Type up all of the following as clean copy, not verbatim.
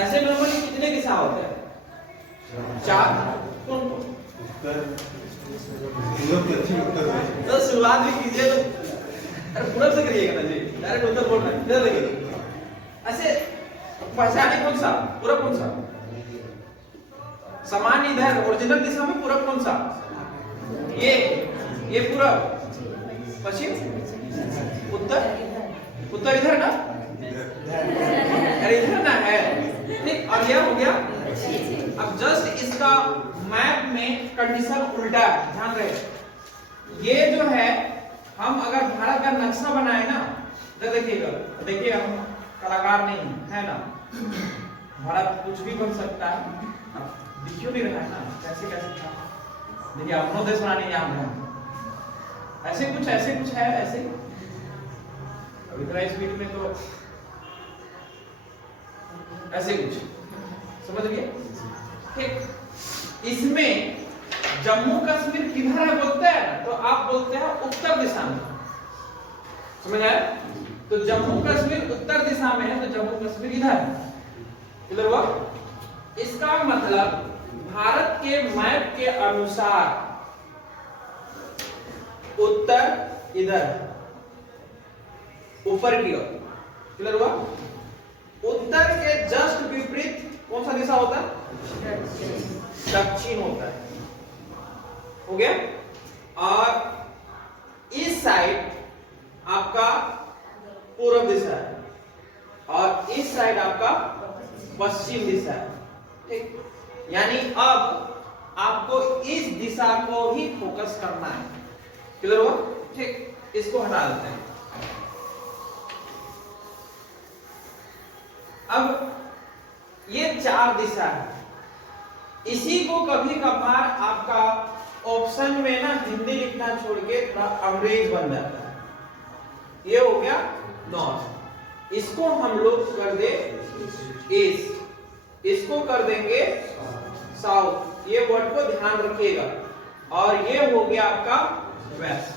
ऐसे नॉर्मली कितने दिशा होते हैं? 4। कौन कौन? तो शुरुआत भी कीजिए तो अरे पूरब से करिएगा ना जी, डायरेक्ट उत्तर बोल रहे हैं, इधर देखिए। ऐसे पहचाने कौन सा पूरब, कौन सा सामान्य इधर ओरिजिनल दिशा में पूरब कौन सा? ये पूरब, पश्चिम, उत्तर इधर ना, अरे इधर ना है, ठीक। और यह हो गया। अब जस्ट इसका मैप में कंडीशन उल्टा है, ध्यान रहे। ये जो है हम अगर भारत का नक्शा बनाए ना, तो देखिएगा, देखिए हम कलाकार नहीं है ना, भारत कुछ भी बन सकता है, दिख क्यों नहीं रहा है ना, कैसे कैसे था। देखिए अपनों देश बनाने जान रहे हैं, ऐसे कुछ है ऐसे। अभी इतना स्पीड में तो ऐसे कुछ समझ गए, ठीक। इसमें जम्मू कश्मीर किधर है बोलते हैं ना, तो आप बोलते हैं उत्तर दिशा में, समझ आया? तो जम्मू कश्मीर उत्तर दिशा में है, तो जम्मू कश्मीर इधर है, इधर हुआ। इसका मतलब भारत के मैप के अनुसार उत्तर इधर ऊपर की ओर, क्लियर हुआ। उत्तर के जस्ट विपरीत कौन सा दिशा होता है? दक्षिण होता है, हो गया। और इस साइड आपका पूर्व दिशा है और इस साइड आपका पश्चिम दिशा है, ठीक। यानी अब आपको इस दिशा को ही फोकस करना है, क्लियर हुआ, ठीक। इसको हटा देते हैं। अब ये 4 दिशा है, इसी को कभी कभार आपका ऑप्शन में ना हिंदी लिखना छोड़ के थोड़ा अंग्रेज बन जाता है। ये हो गया नॉर्थ, इसको हम लोग कर दे ईस्ट, इसको कर देंगे साउथ, ये वर्ड को ध्यान रखिएगा। और ये हो गया आपका वेस्ट।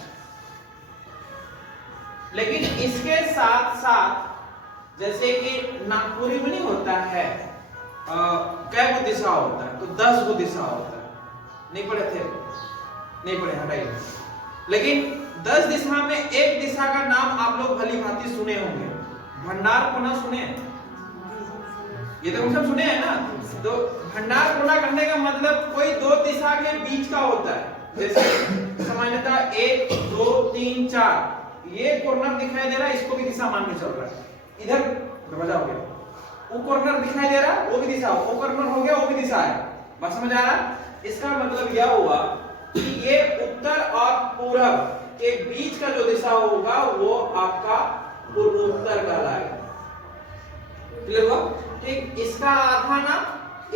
लेकिन इसके साथ साथ जैसे कि नागपुरी में नहीं होता है कै गो दिशा होता है, तो 10 गो दिशा होता है, नहीं पढ़े थे? नहीं पढ़े, हटाइए। लेकिन 10 दिशा में एक दिशा का नाम आप लोग भली भांति सुने होंगे, भंडारकोना सुने, ये तो हम सब सुने हैं ना। तो भंडारकोना करने का मतलब कोई 2 दिशा के बीच का होता है, जैसे सामान्यतः 1 2 3 4, ये कॉर्नर दिखाई दे रहा है, इसको भी दिशा मान के चल रहा है। इधर दरवाजा हो गया, वो कॉर्नर दिखाई दे रहा है, वो भी दिशा, वो कॉर्नर हो गया, वो भी दिशा है। बात समझ आ रहा? इसका मतलब यह हुआ कि ये उत्तर और पूरब के बीच का जो दिशा होगा वो आपका पूर्वोत्तर कहलाएगा, क्लियर हुआ, ठीक। इसका आधा नाम,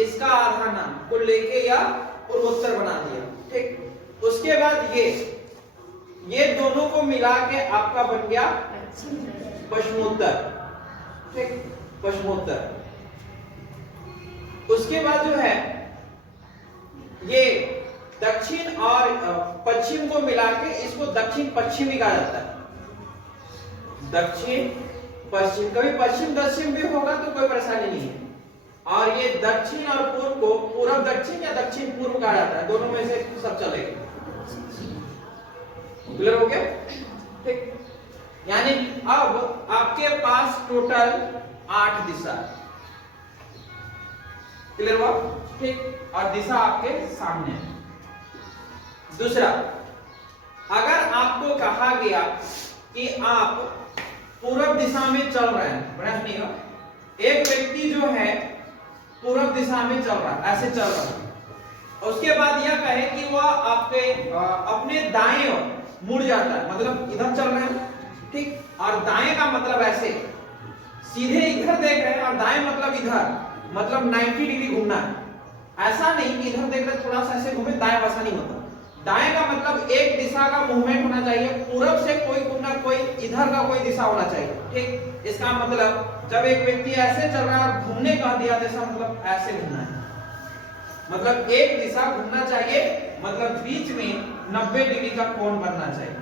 इसका आधा नाम को लेके या पूर्वोत्तर बना दिया, ठीक। उसके बाद ये दोनों को मिला के आपका बन गया पश्चिमोत्तर, ठीक, पश्चिमोत्तर। उसके बाद जो है ये दक्षिण और पश्चिम को मिला के इसको दक्षिण पश्चिम भी कहा जाता है। दक्षिण पश्चिम, कभी पश्चिम दक्षिण भी होगा तो कोई परेशानी नहीं है। और ये दक्षिण और पूर्व को पूर्व दक्षिण या दक्षिण पूर्व कहा जाता है, दोनों में से सब चलेगा, क्लियर हो गया, ठीक। यानी अब आपके पास टोटल 8 दिशा, क्लियर हुआ, ठीक। और दिशा आपके सामने है। दूसरा, अगर आपको कहा गया कि आप पूर्व दिशा में चल रहे हैं, बड़ा सुनिएगा, एक व्यक्ति जो है पूर्व दिशा में चल रहा है, ऐसे चल रहा है, उसके बाद यह कहे कि वह आपके अपने दाएं ओर मुड़ जाता है, मतलब इधर चल रहे हैं, ठीक, और दाएं का मतलब ऐसे सीधे इधर देख रहे हैं, और दाएं मतलब इधर, मतलब 90 डिग्री घूमना है। ऐसा नहीं कि इधर देख रहे थोड़ा सा ऐसे घूमे, दाएं वैसा नहीं होता। दाएं का मतलब एक दिशा का मूवमेंट होना चाहिए, पूरब से कोई घूमना, कोई इधर का कोई दिशा होना चाहिए, ठीक। इसका मतलब जब एक व्यक्ति ऐसे चल रहा है और घूमने कह दिया, जैसा मतलब ऐसे घूमना है, मतलब एक दिशा घूमना चाहिए, मतलब बीच में 90 डिग्री का कोण बनना चाहिए,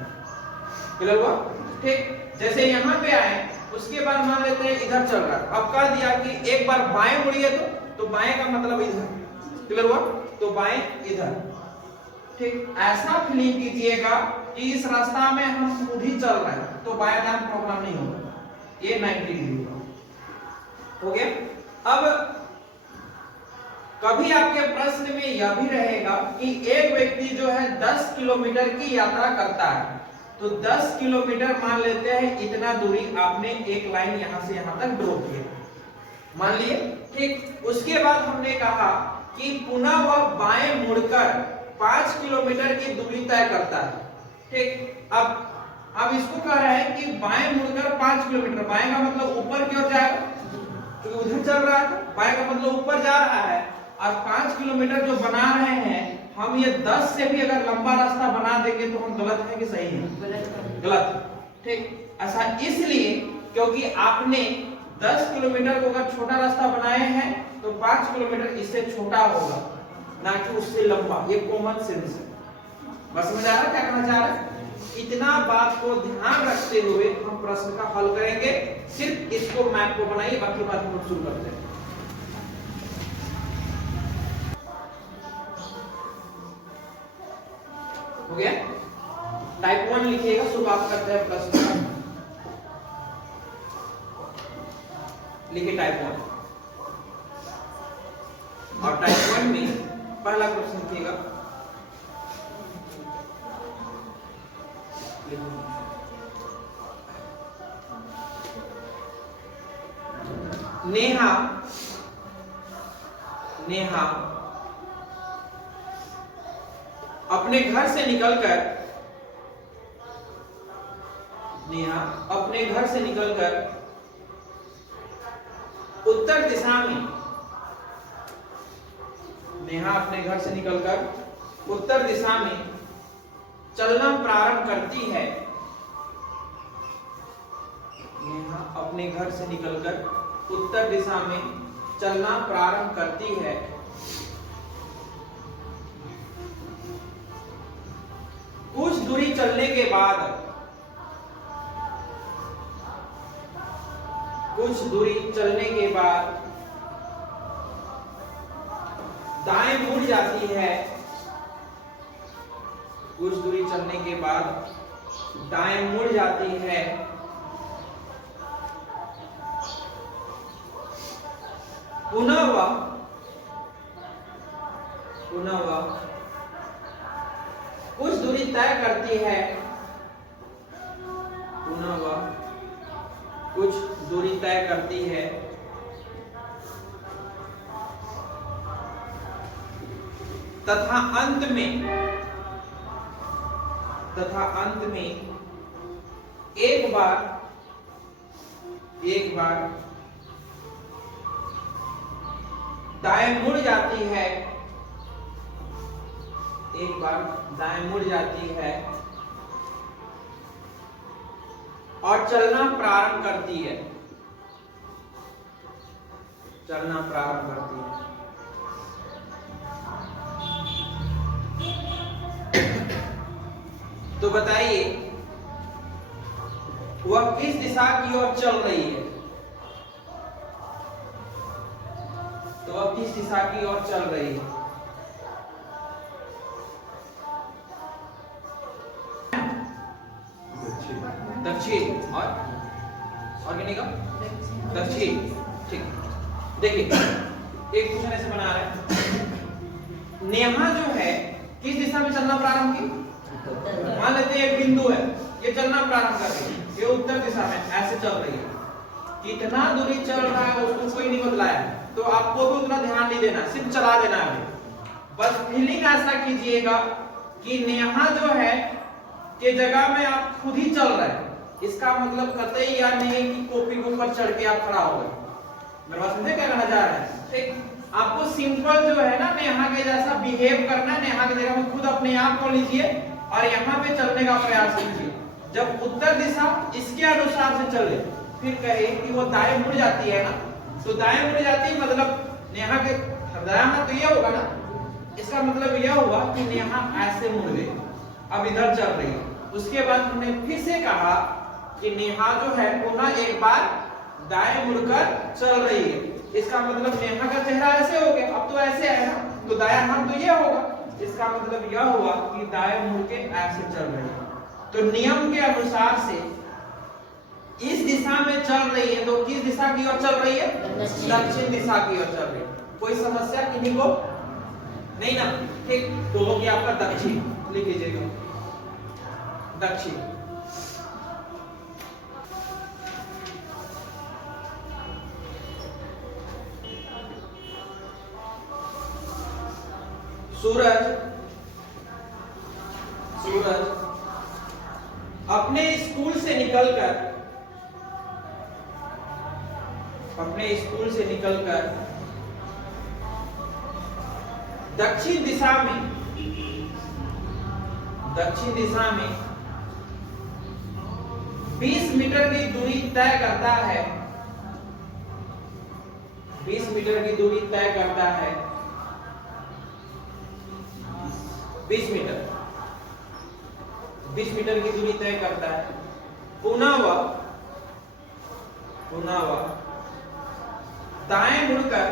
क्लियर हुआ, ठीक। जैसे यहाँ पे आए उसके बाद मान लेते हैं इधर चल रहा है। अब कह दिया कि एक बार बाएं मुड़िए तो बाएं का मतलब इधर, क्लियर हुआ? तो बाएं इधर, ठीक। ऐसा फीलिंग कीजिएगा कि इस रास्ता में हम खुद ही चल रहे हैं, तो बाएं दाएं प्रॉब्लम नहीं होगा, ये 90 डिग्री हो गया। अब कभी आपके प्रश्न में यह भी रहेगा कि एक व्यक्ति जो है 10 किलोमीटर की यात्रा करता है, तो 10 किलोमीटर मान लेते हैं इतना दूरी आपने एक लाइन यहां से यहां तक ड्रॉ किया, मान लिए, ठीक। उसके बाद हमने कहा कि पुनः वह बाएं मुड़कर 5 किलोमीटर की दूरी तय करता है, ठीक। अब इसको कह रहे हैं कि बाएं मुड़कर 5 किलोमीटर, बाएं का मतलब ऊपर की ओर जाएगा, क्योंकि उधर चल रहा है, बाएं का मतलब ऊपर जा रहा है। और 5 किलोमीटर जो बना रहे हैं हम, ये 10 से भी अगर लंबा रास्ता बना देंगे तो हम गलत है कि सही है? गलत, ठीक। ऐसा इसलिए क्योंकि आपने 10 किलोमीटर को अगर छोटा रास्ता बनाए हैं तो 5 किलोमीटर इससे छोटा होगा, ना कि उससे लंबा। ये कॉमन सेंस है, बस समझ आ रहा है क्या कहना चाह रहा है? इतना बात को ध्यान रखते हुए हम प्रश्न का हल करेंगे। सिर्फ इसको मैप को बनाइए, बाकी बात हम शुरू करते हैं। हो गया? टाइप 1 लिखिएगा, शुरुआत करते हैं प्रश्न का। लिखिए टाइप 1, और टाइप 1 में पहला क्वेश्चन लिखिएगा। नेहा अपने घर से निकलकर उत्तर दिशा में, नेहा अपने घर से निकलकर उत्तर दिशा में चलना प्रारंभ करती है। नेहा अपने घर से निकलकर उत्तर दिशा में चलना प्रारंभ करती है। कुछ दूरी चलने के बाद दाएं मुड़ जाती है। कुछ दूरी चलने के बाद दाएं मुड़ जाती है। पुनः वह कुछ दूरी तय करती है। पुनः वह कुछ दूरी तय करती है तथा अंत में एक बार दाएं मुड़ जाती है। एक बार दाएं मुड़ जाती है और चलना प्रारंभ करती है। तो बताइए वह किस दिशा की ओर चल रही है? तो वह किस दिशा की ओर चल रही है? दक्षिण। और कितने का? दक्षिण, ठीक। देखिए एक क्वेश्चन ऐसे बना रहे हैं। नेहा जो है किस दिशा में चलना प्रारंभ की? मान लेते हैं एक बिंदु है, ये चलना प्रारंभ कर रही है, ये उत्तर दिशा में ऐसे चल रही है। कितना दूरी चल रहा है उसको कोई नहीं बदलाया, तो आपको भी उतना ध्यान नहीं देना, सिर्फ चला देना है। बस फीलिंग ऐसा कीजिएगा कि नेहा जो है के जगह में आप खुद ही चल रहे हैं। इसका मतलब कतई या नहीं है कि कॉपी के ऊपर चढ़ के आप खड़ा हो गए। मेरे बात समझे क्या कहना चाह रहे हैं? ठीक, आपको सिंपल जो है ना नेहा के जैसा बिहेव करना है। नेहा की जगह में खुद अपने आप को लीजिए और यहाँ पे चलने का प्रयास कीजिए। जब उत्तर दिशा इसके अनुसार से चले, फिर कहे कि वो दाएं मुड़ जाती है ना, तो दाएं मुड़ जाती है मतलब नेहा के दायां, तो ये होगा ना, इसका मतलब यह हुआ कि नेहा ऐसे मुड़ गई, अब इधर चल रही है। उसके बाद हमने फिर से कहा कि नेहा जो है पुनः एक बार दाएं मुड़कर चल रही है। इसका मतलब नेहा का चेहरा ऐसे हो गया, अब तो ऐसे है ना, तो दायां हाथ तो ये होगा। इसका मतलब यह हुआ कि दाएं मुड़ के ऐसे चल रही है। तो नियम के अनुसार से इस दिशा में चल रही है, तो किस दिशा की ओर चल रही है? दक्षिण दिशा की ओर चल रही है। कोई समस्या किन्हीं को नहीं ना? ठीक, तो हो गया आपका दक्षिण, लिख लीजिएगा दक्षिण। सूरज अपने स्कूल से निकलकर दक्षिण दिशा में 20 मीटर की दूरी तय करता है। 20 मीटर की दूरी तय करता है। 20 मीटर की दूरी तय करता है। पुनः वह दाएं मुड़कर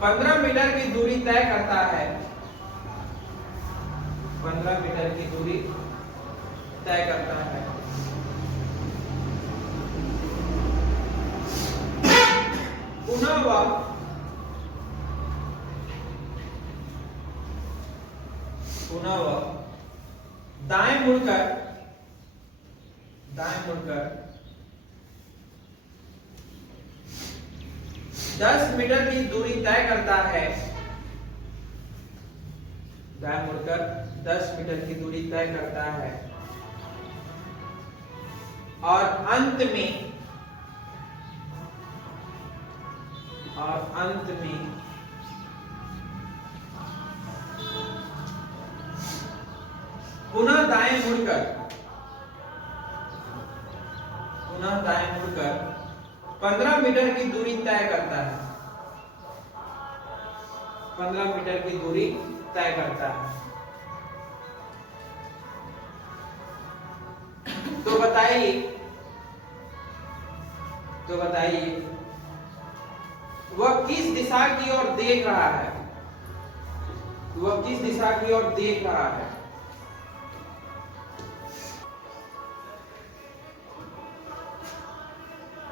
15 मीटर की दूरी तय करता है। 15 मीटर की दूरी तय करता है। पुनः वह दाएं मुड़कर 10 मीटर की दूरी तय करता है। दाएं मुड़कर 10 मीटर की दूरी तय करता है और अंत में पुनः दाएं मुड़कर 15 मीटर की दूरी तय करता है। 15 मीटर की दूरी तय करता है। तो बताइए वह किस दिशा की ओर देख रहा है?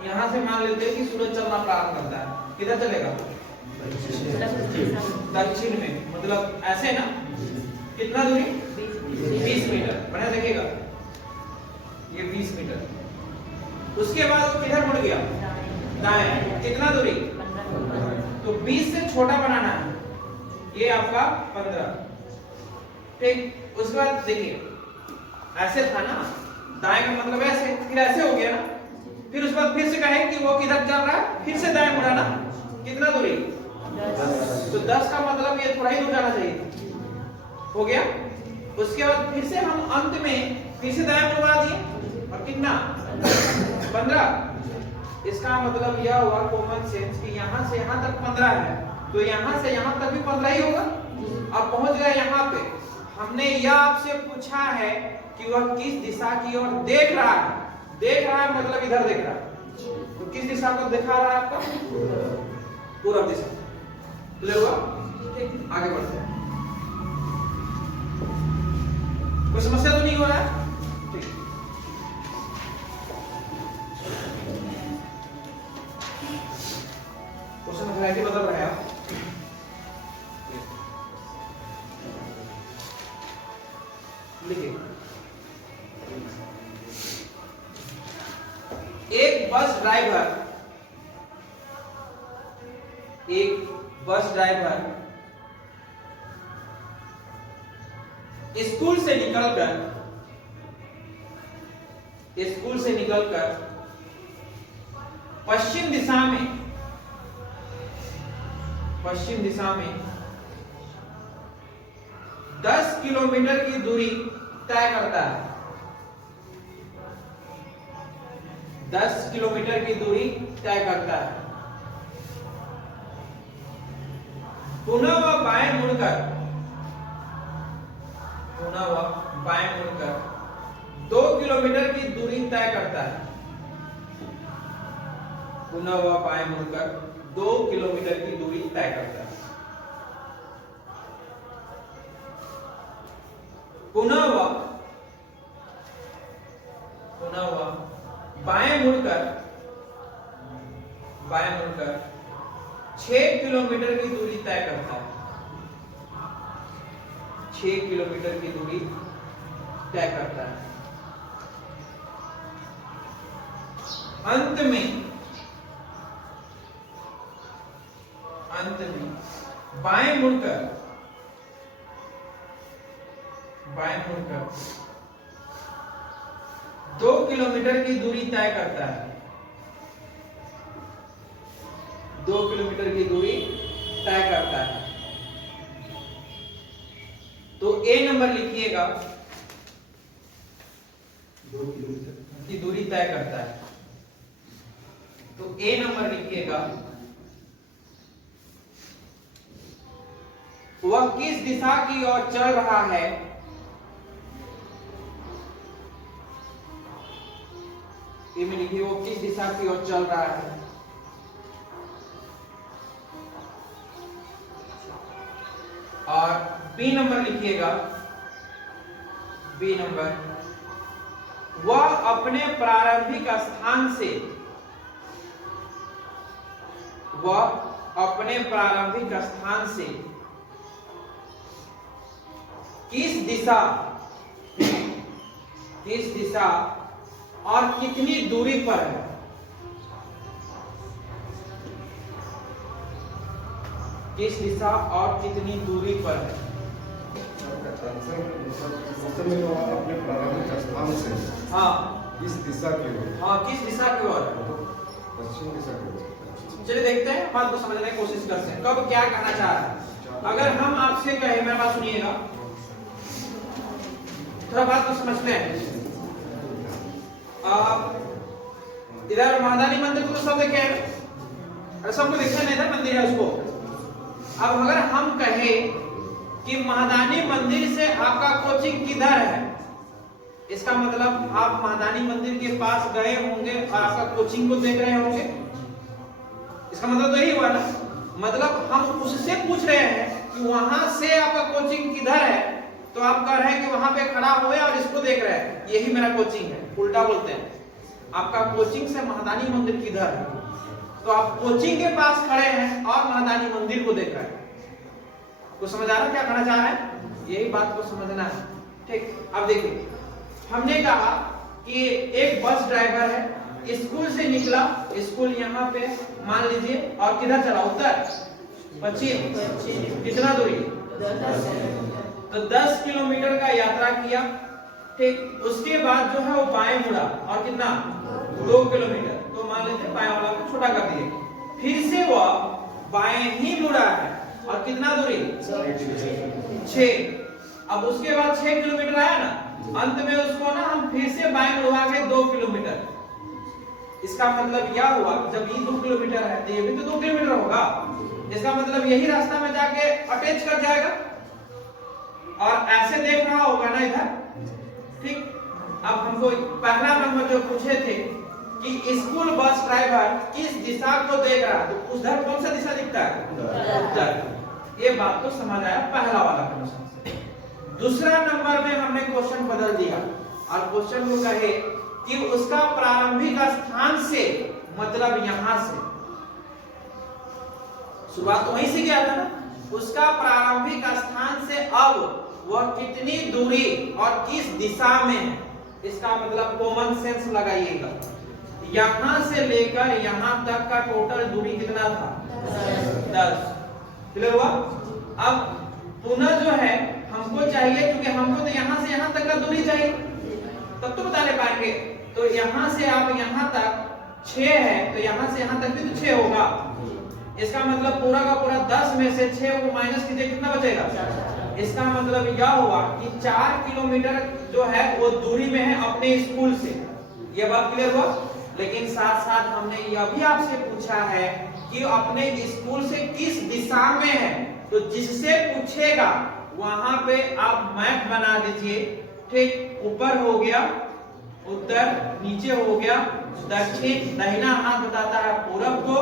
यहां से मान लेते हैं कि सूरज चलना प्रारंभ करता है, किधर चलेगा? दक्षिण में, मतलब ऐसे ना। कितना दूरी? 20 मीटर। बढ़िया देखिएगा, ये 20 मीटर। उसके बाद वो किधर मुड़ गया? दाएं। कितना दूरी? तो 20 से छोटा बनाना है, ये आपका 15। ठीक, उसके बाद देखिए ऐसे था ना, दाएं का मतलब ऐसे, फिर ऐसे हो गया ना, फिर उसके बाद फिर से कहें कि वो किधर चल रहा है, फिर से दाएं मुड़ा ना। कितना दूरी? 10। तो 10 का मतलब ये थोड़ा ही दूर जाना चाहिए, हो गया। उसके बाद फिर से हम अंत में फिर से दाएं मुड़वा दिए, और कितना? 15। इसका मतलब यह हुआ कॉमन सेंस कि यहां से यहां तक 15 है, तो यहां से यहां तक भी 15 ही होगा। अब पहुंच गए यहां पे, हमने यह आपसे पूछा है कि वह किस दिशा की ओर देख रहा है। देख रहा है मतलब इधर देख रहा है, तो किस दिशा को दिखा रहा है आपका? पूर्व दिशा। क्लियर हुआ? ठीक, आगे बढ़ते हैं। कोई समस्या तो नहीं हो रहा है? ठीक, क्वेश्चन वैरायटी बदल रहा है आप। लिखिए, एक बस ड्राइवर स्कूल से निकलकर पश्चिम दिशा में 10 किलोमीटर की दूरी तय करता है। 10 किलोमीटर की दूरी तय करता है। पुनः वह बाएं मुड़कर पुनः वह बाएं मुड़कर 2 किलोमीटर की दूरी तय करता है। पुनः वह बाएं मुड़कर 2 किलोमीटर की दूरी तय करता है। पुनः वह बाएं मुड़कर 6 किलोमीटर की दूरी तय करता है। 6 किलोमीटर की दूरी तय करता है। अंत में बाएं मुड़कर 2 किलोमीटर की दूरी तय करता है। 2 किलोमीटर की दूरी तय करता है। तो ए नंबर लिखिएगा, 2 किलोमीटर की दूरी तय करता है। तो ए नंबर लिखिएगा, वह किस दिशा की ओर चल रहा है? ए में लिखिए, वो किस दिशा की ओर चल रहा है। और बी नंबर लिखिएगा, बी नंबर, वह अपने प्रारंभिक स्थान से किस दिशा और कितनी दूरी पर है? किस दिशा और कितनी दूरी पर है? अपने प्रारंभिक स्थान से हाँ, किस दिशा की ओर? हाँ, किस दिशा की ओर? पश्चिम दिशा की ओर। चलिए देखते हैं, बात को समझने की कोशिश करते हैं। कब क्या कहना चाह रहा है? अगर हम आपसे कहें, मेरी बात सुनिएगा, थोड़ा बात को समझते हैं। इधर महादानी मंदिर को तो सब देखे हैं, सबको देखा नहीं था मंदिर है उसको। अब अगर हम कहें कि महादानी मंदिर से आपका कोचिंग किधर है, इसका मतलब आप महादानी मंदिर के पास गए होंगे और आपका कोचिंग को देख रहे होंगे। इसका मतलब तो यही हुआ ना, मतलब हम उससे पूछ रहे हैं कि वहां से आपका कोचिंग किधर है, तो आप कह रहे हैं कि वहां पे खड़ा हुए और इसको देख रहे हैं, यही मेरा कोचिंग है। उल्टा बोलते हैं, आपका कोचिंग से महादानी मंदिर किधर है, तो आप कोचिंग के पास खड़े हैं और महादानी मंदिर को देख रहे हैं। को समझ आ रहा है क्या कहना चाह रहा है? यही बात को समझना है, ठीक। अब देखिए, हमने कहा कि एक बस ड्राइवर है, स्कूल से निकला, स्कूल यहाँ पे मान लीजिए, और किधर चला? उत्तर पश्चिम। कितना दूरी? तो 10 किलोमीटर का यात्रा किया, ठीक। उसके बाद जो है वो बाएं मुड़ा, और कितना? 2 किलोमीटर। तो मान लीजिए बाएं वाला को छोटा कर दिए, फिर से वह बाएं ही मुड़ा है, और कितना दूरी? 6। अब उसके बाद 6 किलोमीटर आया ना, अंत में उसको ना हम फिर से बाएं मुड़वा के 2 किलोमीटर। इसका मतलब यह हुआ, जब ये 2 किलोमीटर है तो ये भी तो 2 किलोमीटर होगा। इसका मतलब यही रास्ता में जाके अटैच कर जाएगा, और ऐसे देख रहा होगा ना इधर, ठीक। अब हमको पहला नंबर जो पूछे थे कि स्कूल बस ड्राइवर किस दिशा को देख रहा है, तो उधर कौन सा दिशा दिखता है? उत्तर। ये बात तो समझ आया पहला वाला क्वेश्चन से। दूसरा नंबर में हमने क्वेश्चन बदल दिया, और क्वेश्चन को कहे कि उसका प्रारंभिक स्थान से मतलब यहां से, शुरुआत तो वहीं से किया था ना, उसका प्रारंभिक स्थान से अब वह कितनी दूरी और किस दिशा में है, इसका मतलब कॉमन सेंस लगाइएगा। यहां से लेकर यहां तक का टोटल दूरी कितना था? 10। क्लियर हुआ? अब पुनः जो है हमको चाहिए, क्योंकि हमको तो यहां से यहां तक का दूरी चाहिए, तब तो बता ले पाएंगे। तो यहां से आप यहां तक 6 है, तो यहां से यहां तक भी तो 6 होगा। इसका मतलब पूरा का पूरा 10 में से 6 को माइनस कीजिए, कितना बचेगा? इसका मतलब यह हुआ कि 4 किलोमीटर जो है वो दूरी में है अपने स्कूल से। यह बात क्लियर हुआ? लेकिन साथ साथ हमने यह भी आपसे पूछा है कि अपने स्कूल से किस दिशा में है, तो जिससे पूछेगा वहां पे आप मैप बना दीजिए। ठीक, ऊपर हो गया उत्तर, नीचे हो गया दक्षिण, दाहिना हाथ बताता है पूरब को।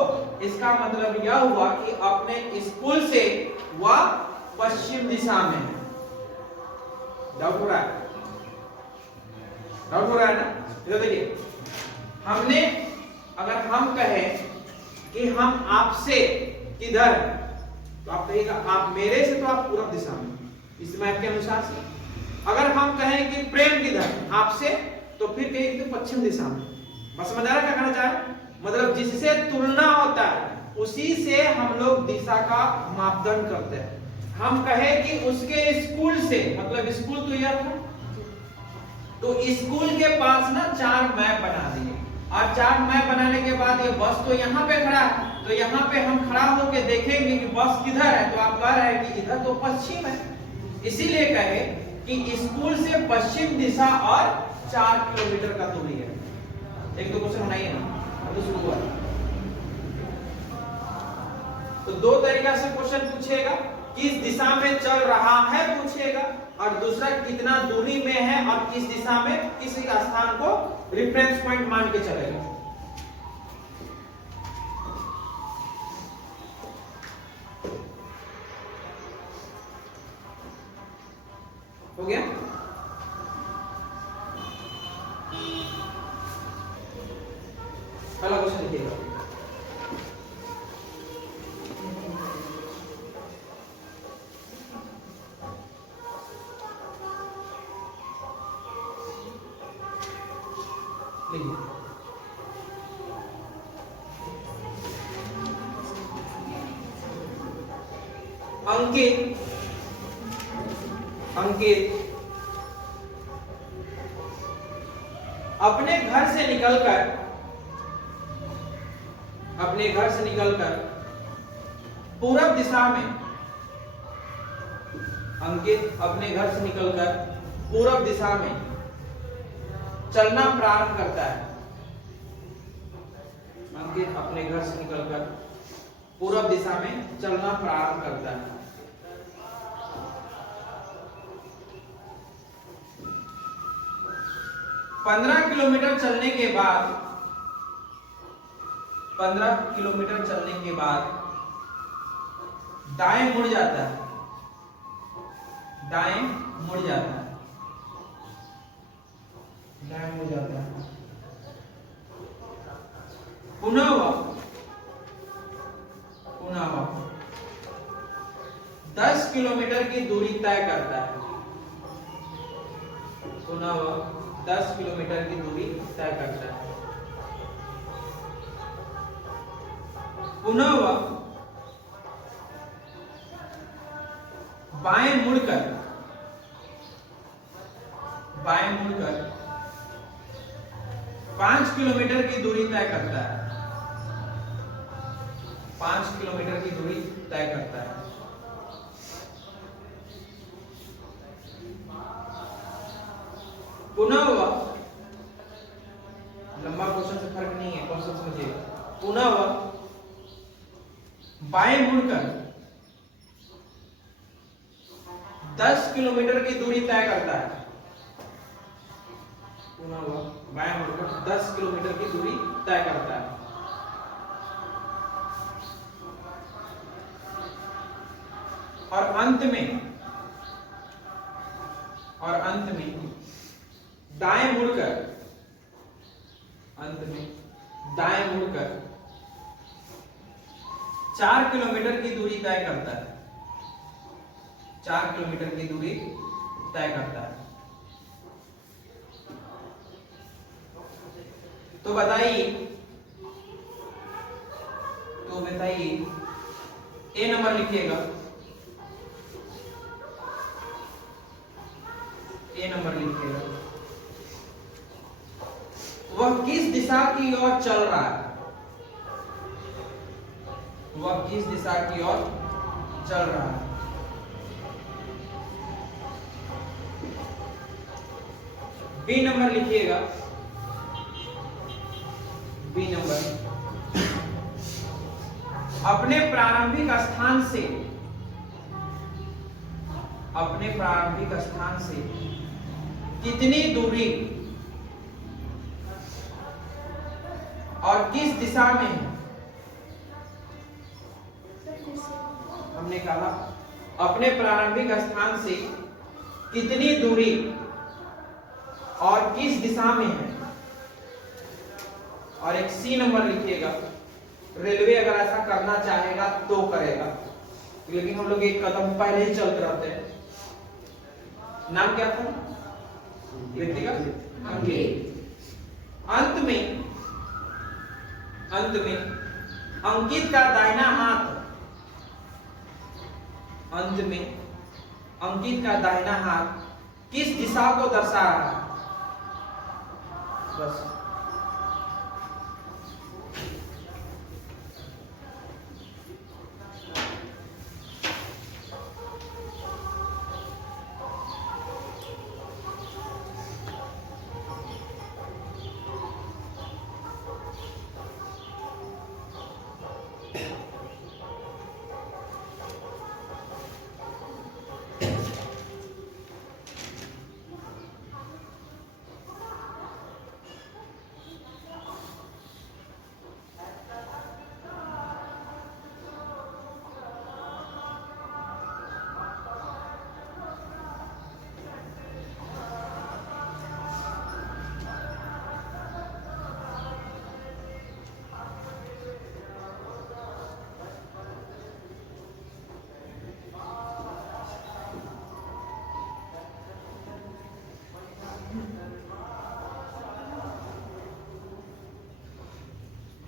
इसका मतलब यह हुआ कि अपने स्कूल से वह पश्चिम दिशा में है। डाउट हो रहा है? डाउट हो रहा है ना? इधर देखिए, हमने अगर हम कहें कि हम आपसे किधर है, तो आप कहिएगा आप मेरे से, तो आप पूरब दिशा में इस मैप के अनुसार से। अगर हम कहें कि प्रेम किधर आपसे, तो फिर कहेंगे तो पश्चिम दिशा में। बस समझ आ रहा क्या कहना चाहे? मतलब जिससे तुलना होता है उसी से हम लोग दिशा का मापदंड करते हैं। हम कहें कि उसके स्कूल से, मतलब स्कूल तो यह था, तो स्कूल के पास ना 4 मैप बना दिए, और 4 मैप बनाने के बाद ये बस तो यहाँ पे खड़ा है, तो यहाँ पे हम खड़ा होकर देखेंगे कि बस किधर है, तो आप कह रहे हैं कि इधर तो पश्चिम है। इसीलिए कहे कि स्कूल से पश्चिम दिशा और 4 किलोमीटर का दूरी है। एक दो क्वेश्चन बनाइए ना, तो शुरू हुआ। तो 2 तरीका से क्वेश्चन पूछेगा, किस दिशा में चल रहा है पूछेगा, और दूसरा कितना दूरी में है और किस दिशा में, किसी स्थान को रेफरेंस पॉइंट मान के चलेगा। हो गया? पहला क्वेश्चन लिखिएगा। अंकित अपने घर से निकलकर पूरब दिशा में, अंकित अपने घर से निकलकर पूरब दिशा में चलना प्रारंभ करता है। अंकित अपने घर से निकलकर पूरब दिशा में चलना प्रारंभ करता है। पंद्रह किलोमीटर चलने के बाद दाएं मुड़ जाता है। पुनः वह 10 किलोमीटर की दूरी तय करता है। पुनः वह 10 किलोमीटर की दूरी तय करता है। पुनः वह बाएं मुड़कर 5 किलोमीटर की दूरी तय करता है। 5 किलोमीटर की दूरी तय करता है। पुनः वह, लंबा क्वेश्चन से फर्क नहीं है, कौन सा समझिए। पुनः वह बाएं मुड़कर 10 किलोमीटर की दूरी तय करता है। पुनः वह बाएं मुड़कर 10 किलोमीटर की दूरी तय करता है। और अंत में दाएं मुड़कर 4 किलोमीटर की दूरी तय करता है। 4 किलोमीटर की दूरी तय करता है। तो बताइए ए नंबर लिखिएगा। वह किस दिशा की ओर चल रहा है? बी नंबर लिखिएगा। अपने प्रारंभिक स्थान से अपने प्रारंभिक स्थान से कितनी दूरी और किस दिशा में है। हमने कहा अपने प्रारंभिक स्थान से कितनी दूरी और किस दिशा में है। और एक सी नंबर लिखिएगा। रेलवे अगर ऐसा करना चाहेगा तो करेगा, लेकिन हम लोग एक कदम पहले ही चलते रहते हैं। नाम क्या था व्यक्ति का? अंकित। अंत में अंकित का दाहिना हाथ, अंत में अंकित का दाहिना हाथ किस दिशा को दर्शा रहा है। बस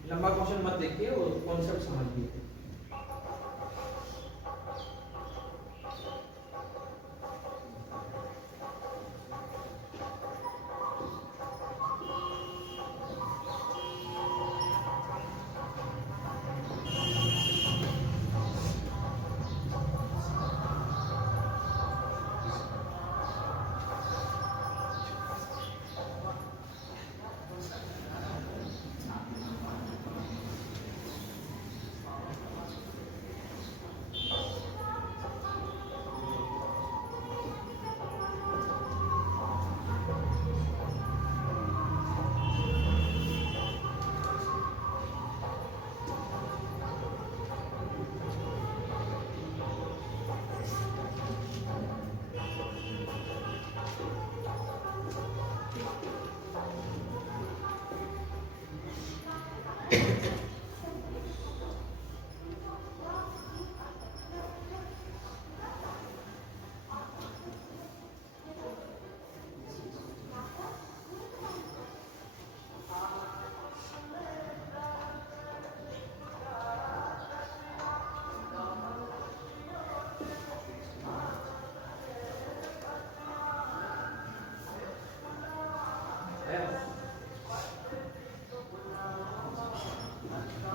लंबा क्वेश्चन मत देखिए, वो कॉन्सेप्ट समझिए।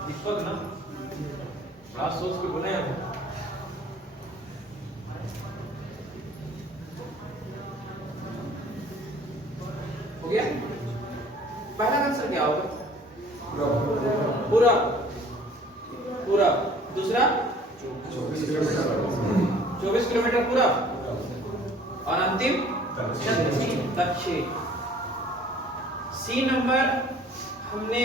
दिक्कत ना बड़ा सोच के बोले हैं। हो गया? पहला आंसर क्या होगा? पूरा पूरा। दूसरा 24 किलोमीटर पूरा। और अंतिम दक्षिण। सी नंबर हमने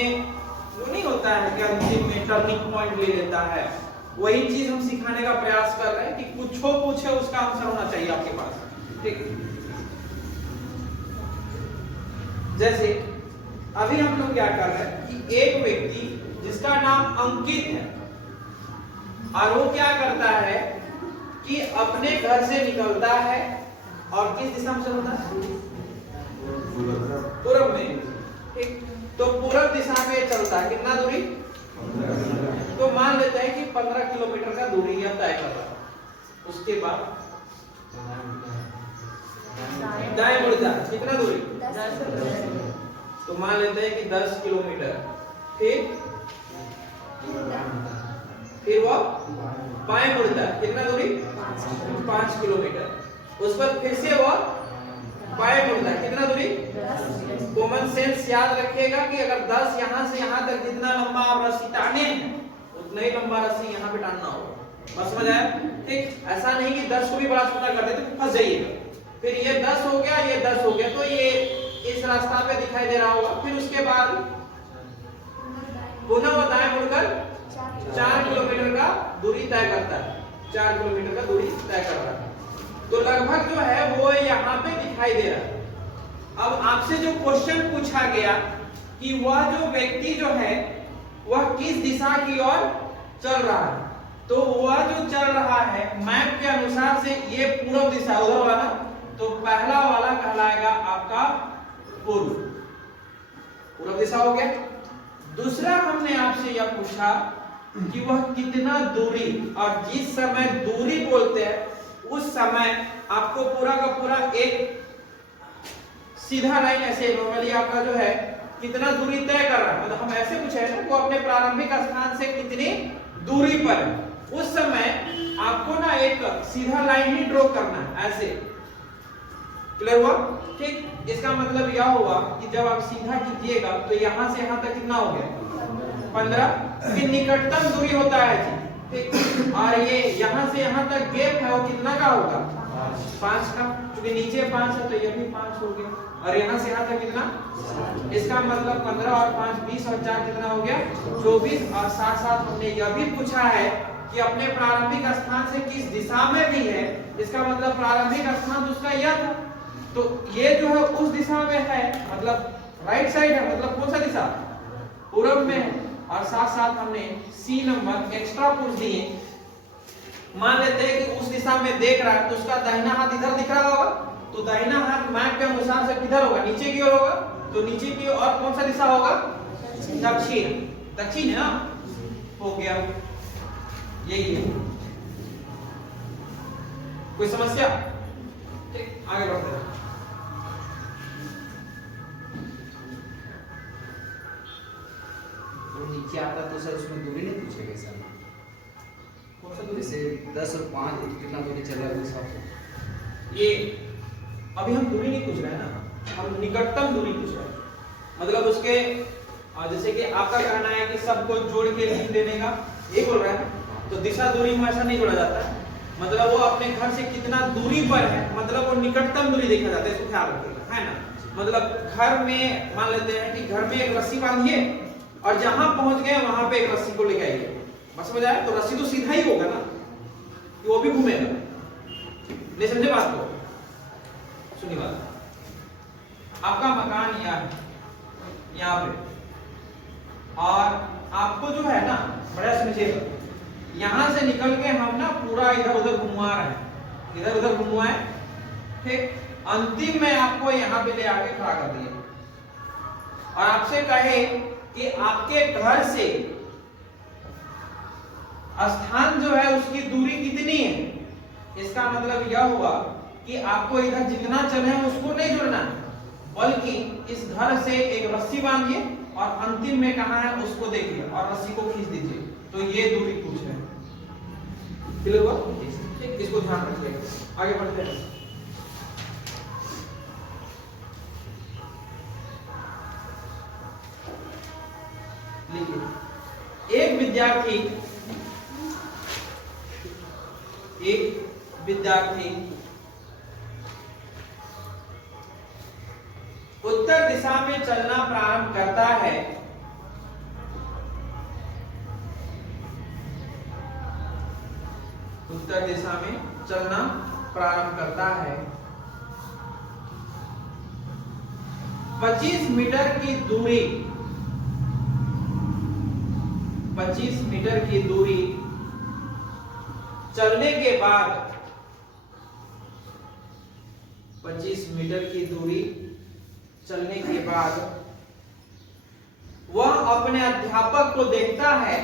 वो नहीं होता है कि अंतिम में टर्निंग पॉइंट ले लेता है, वही चीज हम सिखाने का प्रयास कर रहे हैं कि कुछ हो पूछे उसका आंसर होना चाहिए आपके पास। ठीक, जैसे अभी हम लोग क्या कर रहे हैं कि एक व्यक्ति जिसका नाम अंकित है और वो क्या करता है कि अपने घर से निकलता है और किस दिशा में चलता है? पूरब में। ठीक, तो पूरब दिशा में चलता है। कितना दूरी? तो मान लेते हैं कि 15 किलोमीटर का दूरी यह तय कर रहा है। उसके बाद दाएं मुड़ जा। कितना दूरी? 10। तो मान लेते हैं कि 10 किलोमीटर। फिर वो बाएं मुड़ता है। कितना दूरी? 5 किलोमीटर। उस पर फिर से वो बाएं मुड़ता है। कितना दूरी? कॉमन सेंस याद रखिएगा कि अगर 10 यहां से यहां तक जितना लंबा आप रस्सी टाने हैं उतना ही लंबा रस्सी यहां पे टानना होगा। बस समझ आया? ठीक, ऐसा नहीं कि 10 को भी बड़ा छोटा कर देते तो फंस जाइएगा। फिर ये 10 हो गया, ये 10 हो गया, तो ये इस रास्ता पे दिखाई दे रहा होगा। फिर उसके बाद पुनः वो दाएं मुड़कर 4 किलोमीटर का दूरी तय करता है, 4 किलोमीटर का दूरी तय कर रहा है। तो लगभग जो है वो यहाँ पे दिखाई दे रहा है। अब आपसे जो क्वेश्चन पूछा गया कि वह जो व्यक्ति जो है वह किस दिशा की ओर चल रहा है, तो वह जो चल रहा है मैप के अनुसार से ये पूर्व दिशा उधर वाला, तो पहला वाला कहलाएगा आपका पूर्व दिशा हो गया। दूसरा हमने आपसे यह पूछा कि वह कितना दूरी, और जिस समय दूरी बोलते हैं उस समय आपको पूरा का पूरा एक सीधा लाइन ऐसे नॉर्मली आपका जो है कितना दूरी तय कर रहा है, मतलब हम ऐसे पूछे ना वो अपने प्रारंभिक स्थान से कितनी दूरी पर है, उस समय आपको ना एक सीधा लाइन ही ड्रॉ करना है ऐसे। क्लियर हुआ? ठीक, इसका मतलब यह हुआ कि जब आप सीधा कीजिएगा तो यहां से यहां तक कितना हो गया 15 की निकटतम दूरी होता है जी। ठीक, और ये यहां से यहां तक गैप है वो कितना का होगा 5 का, क्योंकि नीचे 5 है तो ये भी 5 हो गया, और यहां से यहां तक कितना, इसका मतलब 15 और 5 20 और 4 कितना हो गया 24। और साथ साथ हमने यह भी पूछा है कि अपने प्रारंभिक स्थान से किस दिशा में भी है, इसका मतलब प्रारंभिक स्थान उसका यह था, तो ये जो है उस दिशा में है, मतलब राइट साइड है, मतलब कौन सा दिशा पूर्व में है। और साथ साथ हमने सी नंबर एक्स्ट्रा पूछ दिए। मान लेते हैं कि उस दिशा में देख रहा है तो उसका दाहिना हाथ इधर दिख रहा होगा, तो दाहिना हाथ मैप के अनुसार से किधर होगा, नीचे की ओर होगा, तो नीचे की ओर कौन सा दिशा होगा दक्षिण, दक्षिण है ना, हो गया, यही है। कोई समस्या? ठीक, आगे बढ़ते हैं। नीचे आता तो सर उसमें दूरी नहीं पूछेगा सर, कौन सा दूरी? जैसे 10 और 5 कितना दूरी चल रहा है उस हिसाब से। ये अभी हम दूरी नहीं पूछ रहे हैं ना, हम निकटतम दूरी पूछ रहे हैं, मतलब उसके जैसे कि आपका कहना है कि सबको जोड़ के लिख देने का, ये बोल रहा है, तो दिशा दूरी में ऐसा नहीं जोड़ा जाता है, मतलब वो अपने घर से कितना दूरी पर है, मतलब वो निकटतम दूरी देखा जाता है, इसको ख्याल रखिएगा, है ना। मतलब घर में मान लेते हैं कि घर में एक रस्सी बांधिए और जहां पहुंच गए वहां पे एक रस्सी को लेके आइए, बस समझ आया, तो रस्सी तो सीधा ही होगा ना, कि वो भी घूमेगा, नहीं समझे बात को? सुनिए बात, आपका मकान यहाँ पे, और आपको जो है ना बड़ा समझिएगा, यहां से निकल के हम ना पूरा इधर उधर घुमा रहे हैं, इधर उधर घुमाए, ठीक, अंतिम में आपको यहाँ पे ले आके खड़ा कर दिया और आपसे कहे कि आपके घर से स्थान जो है उसकी दूरी कितनी है, इसका मतलब यह हुआ कि आपको इधर जितना चले उसको नहीं जुड़ना, बल्कि इस घर से एक रस्सी बांधिए और अंतिम में कहां है उसको देखिए और रस्सी को खींच दीजिए, तो ये दूरी पूछ रहे हैं। क्लियर हुआ? ठीक, इसको ध्यान रखिएगा। आगे बढ़ते हैं। एक विद्यार्थी उत्तर दिशा में चलना प्रारंभ करता है, उत्तर दिशा में चलना प्रारंभ करता है, 25 मीटर की दूरी, 25 मीटर की दूरी चलने के बाद, 25 मीटर की दूरी चलने के बाद वह अपने अध्यापक को देखता है,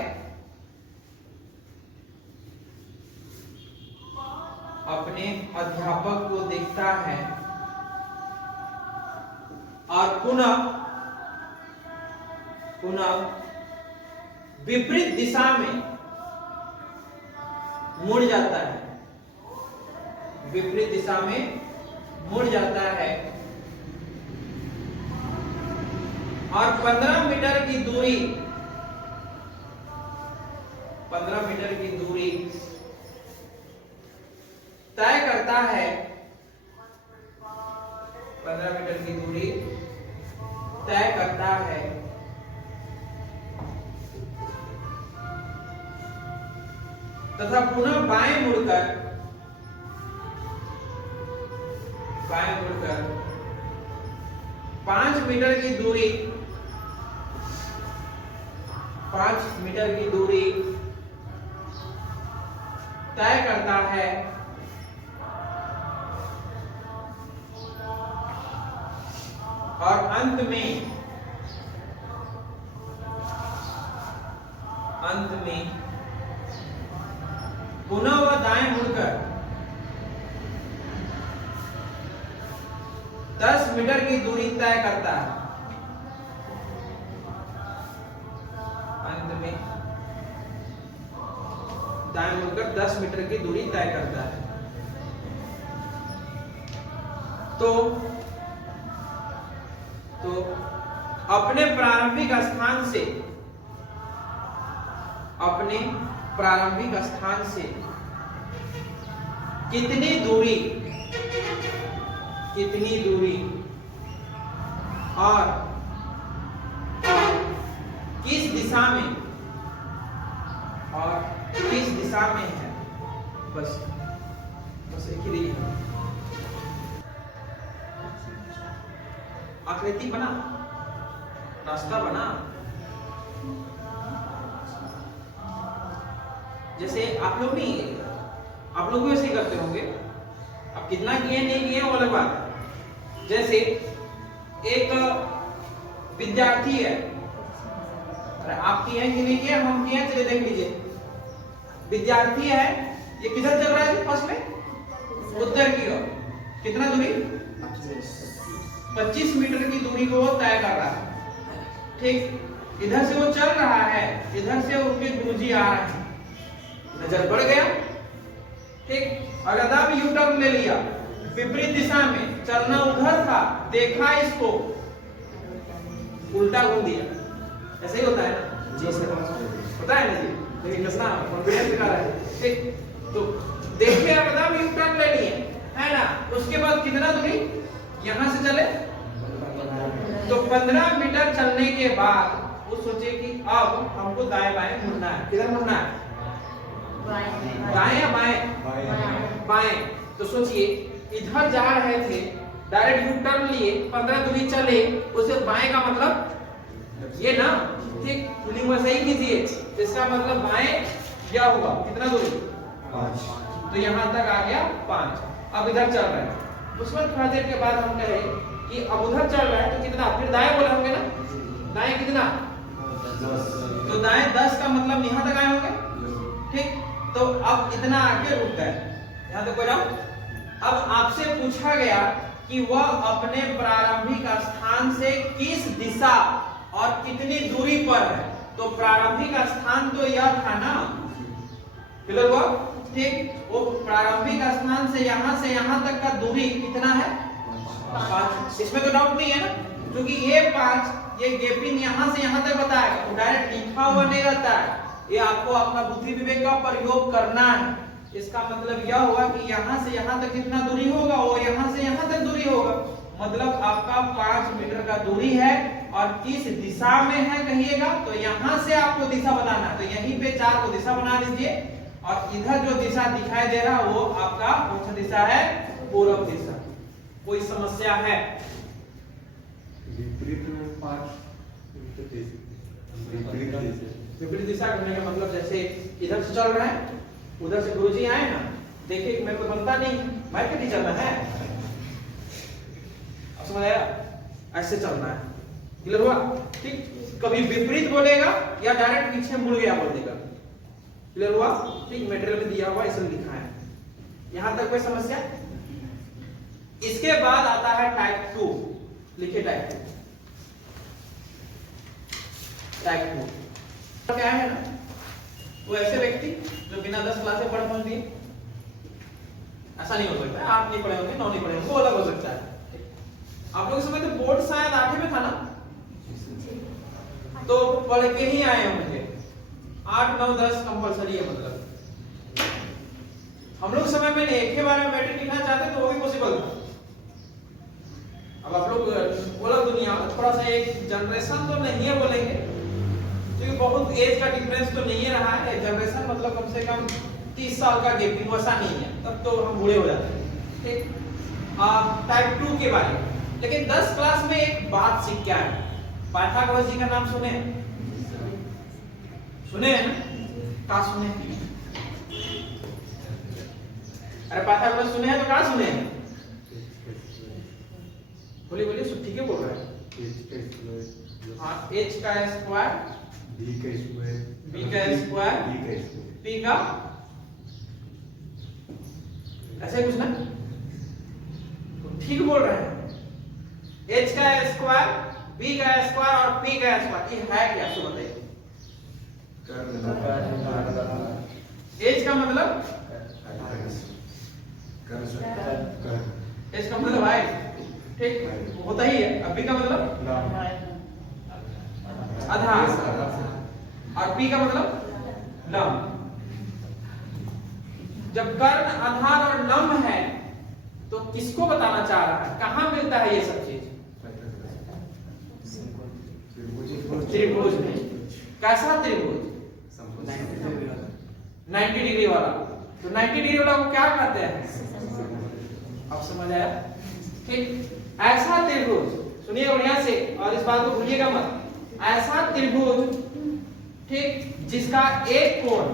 अपने अध्यापक को देखता है और पुनः विपरीत दिशा में मुड़ जाता है, विपरीत दिशा में मुड़ जाता है और 15 मीटर की दूरी तय करता है 15 मीटर की दूरी तय करता है तथा पुनः बाएं मुड़कर 5 मीटर की दूरी 5 मीटर की दूरी तय करता है और अंत में पुनः वह दाएं मुड़कर 10 मीटर की दूरी तय करता है। अंत में दाएं मुड़कर 10 मीटर की दूरी तय करता है। तो अपने प्रारंभिक स्थान से कितनी दूरी और किस दिशा में है, बस एक ही है। आकृति बना, रास्ता बना। जैसे आप लोग भी ऐसे ही करते होंगे। अब कितना किए नहीं किए वो अलग बात है। जैसे एक विद्यार्थी है, अरे आप किए हैं कि नहीं किए, हम किए हैं, चलिए देख लीजिए। विद्यार्थी है, ये किधर चल रहा है? फर्स्ट में उत्तर की ओर। कितना दूरी? 25 मीटर की दूरी को वो तय कर रहा है। ठीक, इधर से वो चल रहा है, इधर से उनके गुरुजी आ रहे हैं, नजर पड़ गया। ठीक, और अब यू टर्न ले लिया, विपरीत दिशा में चलना उधर था, देखा इसको, उल्टा घूम दिया। ऐसे ही होता है ना जी सर, पता है ना जी, लेकिन कसना कॉन्फिडेंस दिखा रहा है। ठीक, तो देखिए अब यू टर्न ले लिए, है ना। उसके बाद कितना दूरी यहां से चले, तो 15 मीटर चलने के बाद वो सोचे कि अब हमको दाएं बाएं मुड़ना है। किधर मुड़ना है? दाएं या बाएं? बाएं। तो सोचिए इधर जा रहे थे, डायरेक्ट यू टर्न लिए, 15 दूरी चले, उसे बाएं का मतलब ये ना। ठीक, पुलिंग में सही कीजिए, इसका मतलब बाएं क्या हुआ? कितना दूरी? 5। तो यहां तक आ गया 5। अब इधर चल रहे हैं, उसमें थोड़ा देर के बाद हम कहे कि अब उधर चल रहा है तो कितना, फिर दाएं बोले होंगे ना। दाएं कितना? 10। तो दाएं 10 का मतलब यहां तक आए होंगे। ठीक, तो अब इतना आके रुक गए, यहां तक कोई डाउट? अब आपसे पूछा गया कि वह अपने प्रारंभिक स्थान से किस दिशा और कितनी दूरी पर है। तो प्रारंभिक स्थान तो यह था ना, क्लियर हुआ? ठीक, वो प्रारंभिक स्थान से यहां तक का दूरी कितना है? 5। इसमें तो डाउट नहीं है ना, क्योंकि ये 5, ये गैपिंग यहां से यहां तक बताएगा, तो डायरेक्ट लिखा हुआ नहीं रहता है। ये आपको अपना बुद्धि विवेक का प्रयोग करना है। इसका मतलब यह हुआ कि यहां से यहां तक कितना दूरी होगा, वो यहां से यहां तक दूरी होगा। मतलब आपका 5 मीटर का दूरी है, और किस दिशा में है कहिएगा, तो यहां से आपको दिशा बनाना है। तो यहीं पे 4 को दिशा बना लीजिए, और इधर जो दिशा दिखाई दे रहा है वो आपका कौन सा दिशा है? पूर्व दिशा। कोई समस्या है? विपरीत दिशा करने का मतलब जैसे इधर से चल रहे हैं, उधर से गुरुजी आए ना, देखिए मेरे को बनता नहीं, मैं कैसे चलना है, अब समझ आया? ऐसे चलना है, क्लियर हुआ? ठीक, कभी विपरीत बोलेगा या डायरेक्ट पीछे मुड़ गया बोल देगा, क्लियर हुआ? ठीक, मटेरियल में दिया हुआ ऐसा लिखा है। यहां तक कोई समस्या? इसके बाद आता है टाइप 2। लिखिए टाइप 2। टाइप 2 क्या है ना, वो ऐसे व्यक्ति जो बिना 10 क्लासे पढ़ पहुंच दिए, ऐसा नहीं हो सकता है। आप नहीं पढ़े होंगे, 9 नहीं पढ़े होंगे, वो अलग हो सकता है। आप लोग समय तो बोर्ड शायद 8 में था ना, तो पढ़ के ही आए होंगे। 8, 9, 10 कंपलसरी है, मतलब हम लोग समय में एक ही बार में मैट्रिक लिखना चाहते तो वो भी पॉसिबल था। अब आप लोग बोला दुनिया में थोड़ा सा एक जनरेशन तो नहीं है बोलेंगे, क्योंकि बहुत एज का डिफरेंस तो नहीं रहा है। जनरेशन मतलब कम से कम 30 साल का गैप वैसा नहीं है, तब तो हम बूढ़े हो जाते हैं। ठीक, टाइप 2 के बारे में। लेकिन 10 क्लास में एक बात सीख के आए। पाइथागोरस जी का नाम सुने हैं? सुने हैं ना? कहाँ सुने हैं? अरे पाइथागोरस सुने हैं तो कहाँ सुने हैं? बोलिए बोलिए, सब ठीक है बोल रहे हैं। हाँ, h का स्क्वायर b का स्क्वायर p का ऐसे कुछ ना, तो ठीक बोल रहे हैं। h का स्क्वायर b का स्क्वायर और p का स्क्वायर, ये है क्या? सो बताइए। h का मतलब h का मतलब है, ठीक होता ही है। अब b का मतलब आधार, और p का मतलब लंब। जब कर्ण, आधार और लंब है तो किसको बताना चाह रहा है? कहां मिलता है ये सब चीज? त्रिभुज में। कैसा त्रिभुज? 90 डिग्री वाला। तो 90 डिग्री वाला को क्या कहते हैं? अब समझ आया? ठीक, ऐसा त्रिभुज, सुनिए बढ़िया से और इस बात को भूलिएगा मत। ऐसा त्रिभुज, ठीक, जिसका एक कोण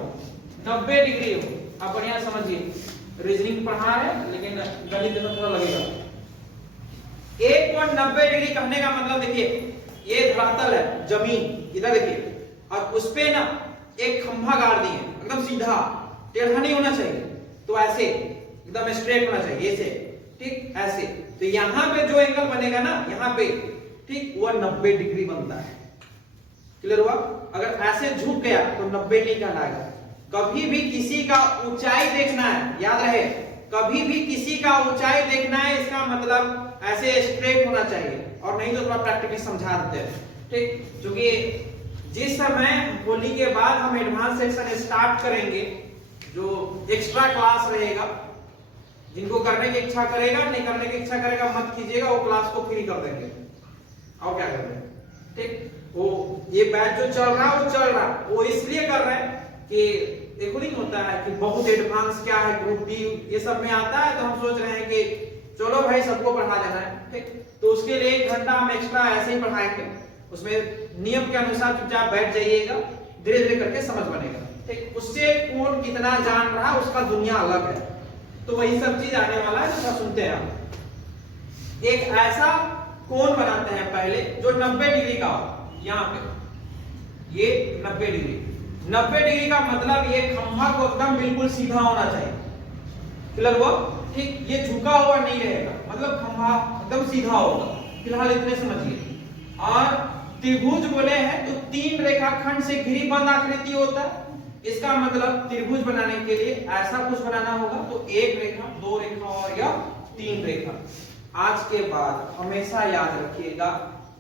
90 डिग्री हो। आप बढ़िया समझिए, रीजनिंग पढ़ा रहे हैं लेकिन गणित में थोड़ा लगेगा। एक कोण 90 डिग्री कहने का मतलब देखिए, ये धरातल है जमीन, इधर देखिए, और उस पे ना एक खंभा गाड़ दिए, एकदम सीधा, टेढ़ा नहीं होना चाहिए। तो ऐसे एकदम स्ट्रेट होना चाहिए, ऐसे, ठीक, ऐसे। तो यहाँ पे जो एंगल बनेगा ना, यहाँ पे, ठीक, वो 90 डिग्री बनता है। क्लियर हुआ? अगर ऐसे झुक गया तो 90 नहीं कहलाएगा। कभी भी किसी का ऊंचाई देखना है, याद रहे, कभी भी किसी का ऊंचाई देखना है, इसका मतलब ऐसे स्ट्रेट होना चाहिए, और नहीं तो थोड़ा प्रैक्टिकली समझा देते हैं। ठीक, क्योंकि जिस समय होली के बाद हम एडवांस सेक्शन स्टार्ट करेंगे, जो एक्स्ट्रा क्लास रहेगा, जिनको करने की इच्छा करेगा, नहीं करने की इच्छा करेगा मत कीजिएगा, वो क्लास को फ्री कर देंगे। और क्या कर रहे हैं? ठीक, वो ये बैच जो चल रहा है वो चल रहा है, वो इसलिए कर रहे हैं कि एक नहीं होता है कि बहुत एडवांस क्या है, ग्रुप डी ये सब में आता है, तो हम सोच रहे हैं कि चलो भाई सबको पढ़ा देना है। ठीक, तो उसके लिए 1 घंटा हम एक्स्ट्रा ऐसे ही पढ़ाएंगे, उसमें नियम के अनुसार चुपचाप बैठ जाइएगा, धीरे धीरे करके समझ बनेगा। ठीक, उससे कौन कितना जान रहा है उसका दुनिया अलग है, तो वही सब चीज आने वाला है। तो सुनते हैं हम। एक ऐसा कोण बनाते हैं पहले जो 90 डिग्री का हो। यहाँ पे ये 90 डिग्री, 90 डिग्री का मतलब ये खंभा को एकदम बिल्कुल सीधा होना चाहिए। क्लियर हुआ? ठीक, ये झुका हुआ नहीं रहेगा, मतलब खंभा एकदम सीधा होगा। फिलहाल इतने समझिए। और त्रिभुज बोले हैं तो 3 रेखाखंड से घिरी बंद आकृति होता है। इसका मतलब त्रिभुज बनाने के लिए ऐसा कुछ बनाना होगा, तो 1 रेखा, 2 रेखा और या 3 रेखा। आज के बाद हमेशा याद रखिएगा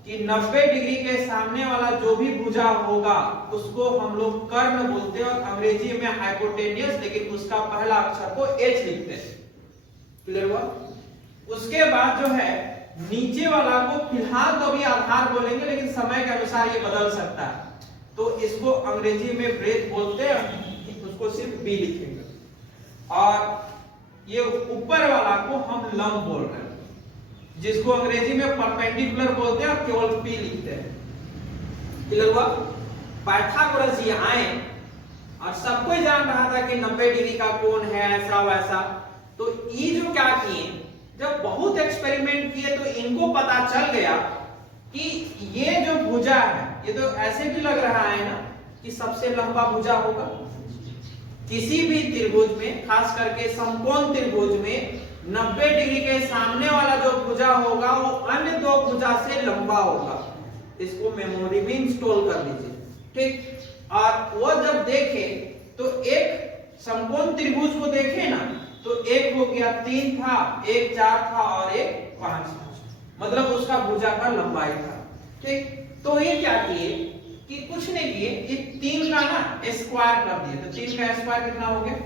कि 90 डिग्री के सामने वाला जो भी भुजा होगा उसको हम लोग कर्ण बोलते हैं, और अंग्रेजी में हाइपोटेनियस, लेकिन उसका पहला अक्षर को H लिखते हैं। क्लियर हुआ? उसके बाद जो है नीचे वाला को फिलहाल तो अभी आधार बोलेंगे, लेकिन समय के अनुसार ये बदल सकता है, तो इसको अंग्रेजी में ब्रेथ बोलते हैं, उसको सिर्फ बी लिखेंगे। और ये ऊपर वाला को हम लंब बोल रहे हैं, जिसको अंग्रेजी में परपेंडिकुलर बोलते हैं, और केवल पी लिखते हैं। क्लियर हुआ? पाइथागोरस जी आए और सब कोई जान रहा था कि 90 डिग्री का कोण है, ऐसा वैसा। तो ये जो क्या किए, जब बहुत एक्सपेरिमेंट किए तो इनको पता चल गया कि ये जो भुजा है, ये तो ऐसे भी लग रहा है ना कि सबसे लंबा भुजा होगा। किसी भी त्रिभुज में, खास करके समकोण त्रिभुज में 90 डिग्री के सामने वाला जो भुजा होगा वो अन्य 2 भुजा से लंबा होगा। इसको मेमोरी में इंस्टॉल कर लीजिए। ठीक, और वो जब देखे तो एक समकोण त्रिभुज को देखे ना, तो एक हो गया 3 था, एक 4 था और एक 5 था, मतलब उसका भुजा का लंबाई था। ठीक, तो ये क्या किए कि कुछ नहीं किए, ये 3 का ना स्क्वायर कर दिए। तो 3 का स्क्वायर कितना हो गया?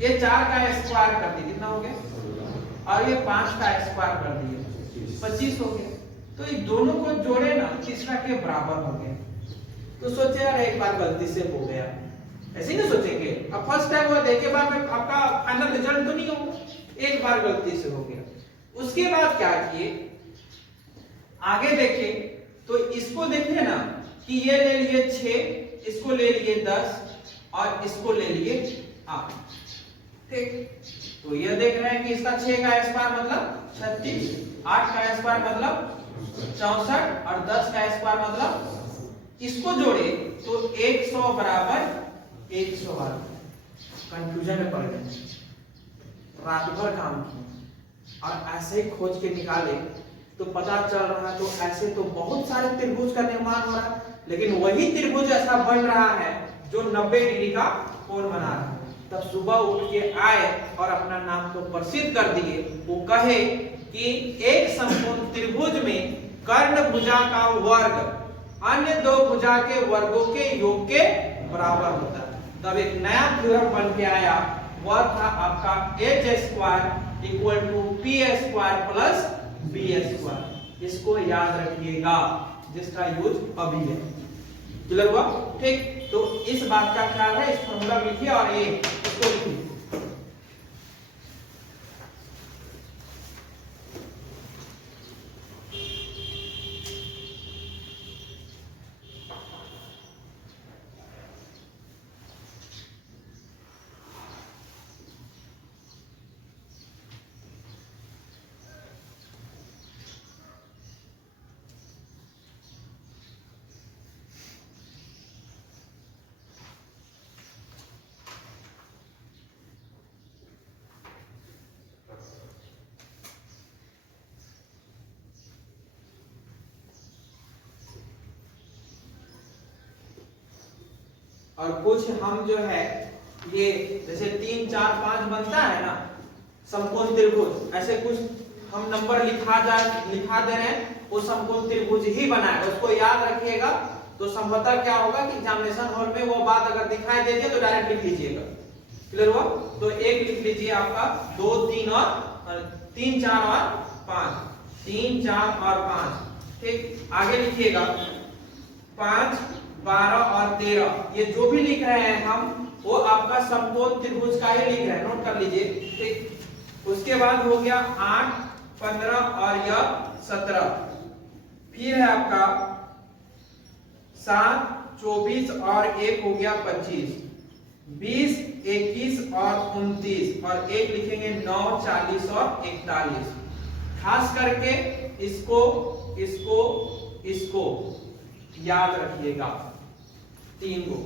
ये 4 का स्क्वायर कर दिए, कितना हो गया, और ये 5 का स्क्वायर कर दिए 25 हो गया। तो ये दोनों को जोड़े ना, तीसरा के बराबर हो गया। तो सोचे यार एक बार गलती से हो गया, ऐसे नहीं सोचेंगे। अब फर्स्ट टाइम हुआ, देखे बाद में आपका फाइनल रिजल्ट तो नहीं होगा, एक बार गलती से हो गया। उसके बाद क्या किए, आगे देखें तो इसको देखिए ना कि ये ले लिए 6, इसको ले लिए 10 और इसको ले लिए 8, ठीक। तो ये देख रहे हैं कि इसका 6 का स्क्वायर मतलब 36, 8 का स्क्वायर मतलब 64 और 10 का स्क्वायर मतलब, इसको जोड़े तो 100 बराबर 108। कंफ्यूजन में पड़ गए, रात भर काम किए और ऐसे ही खोज के निकाले तो पता चल रहा है। तो ऐसे तो बहुत सारे त्रिभुज का निर्माण हो रहा है, लेकिन वही त्रिभुज ऐसा बन रहा है जो 90 डिग्री का कोण बना रहा है। तब सुबह उठ के आए और अपना नाम को प्रसिद्ध कर दिए। वो कहे कि एक समकोण त्रिभुज में कर्ण भुजा का वर्ग अन्य दो भुजा के वर्गों के योग के बराबर होता है। तब एक नया थ्योरम बन के आया, वह था आपका h² equal to p² plus b²। इसको याद रखिएगा, जिसका यूज अभी है। क्लियर हुआ, ठीक। तो इस बात का ख्याल है, इस फॉर्मूला लिखिए और ये इसको लिखिए। और कुछ हम जो है ये जैसे 3 4 5 बनता है ना समकोण त्रिभुज, ऐसे कुछ हम नंबर लिखा दे रहे हैं, वो समकोण त्रिभुज ही बना है, उसको याद रखिएगा। तो संभवतः क्या होगा कि एग्जामिनेशन हॉल में वो बात अगर दिखाई दे तो डायरेक्ट लिख लीजिएगा। क्लियर हुआ, तो एक लिख लीजिए आपका 2 3 और 3 4 और 5, 3 4 और 5, ठीक। आगे लिखिएगा 5 12 और 13, ये जो भी लिख रहे हैं हम वो आपका समकोण त्रिभुज का ही लिख रहे हैं, नोट कर लीजिए, ठीक। उसके बाद हो गया 8 15 और यह 17, फिर है आपका 7 24 और 1 हो गया 25, 20 21 और 29 और एक लिखेंगे 9 40 और 41। खास करके इसको इसको इसको याद रखिएगा, 3 को,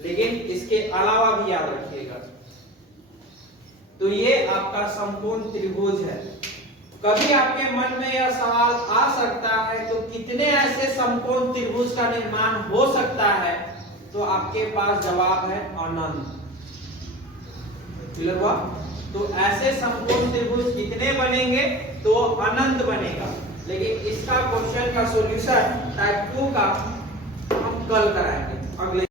लेकिन इसके अलावा भी याद रखिएगा। तो ये आपका समकोण त्रिभुज है। कभी आपके मन में यह सवाल आ सकता है तो कितने ऐसे समकोण त्रिभुज का निर्माण हो सकता है, तो आपके पास जवाब है अनंत। क्लियर हुआ, तो ऐसे समकोण त्रिभुज कितने बनेंगे, तो अनंत बनेगा। लेकिन इसका क्वेश्चन का सॉल्यूशन टाइप 2 का हम कल कराएंगे अगले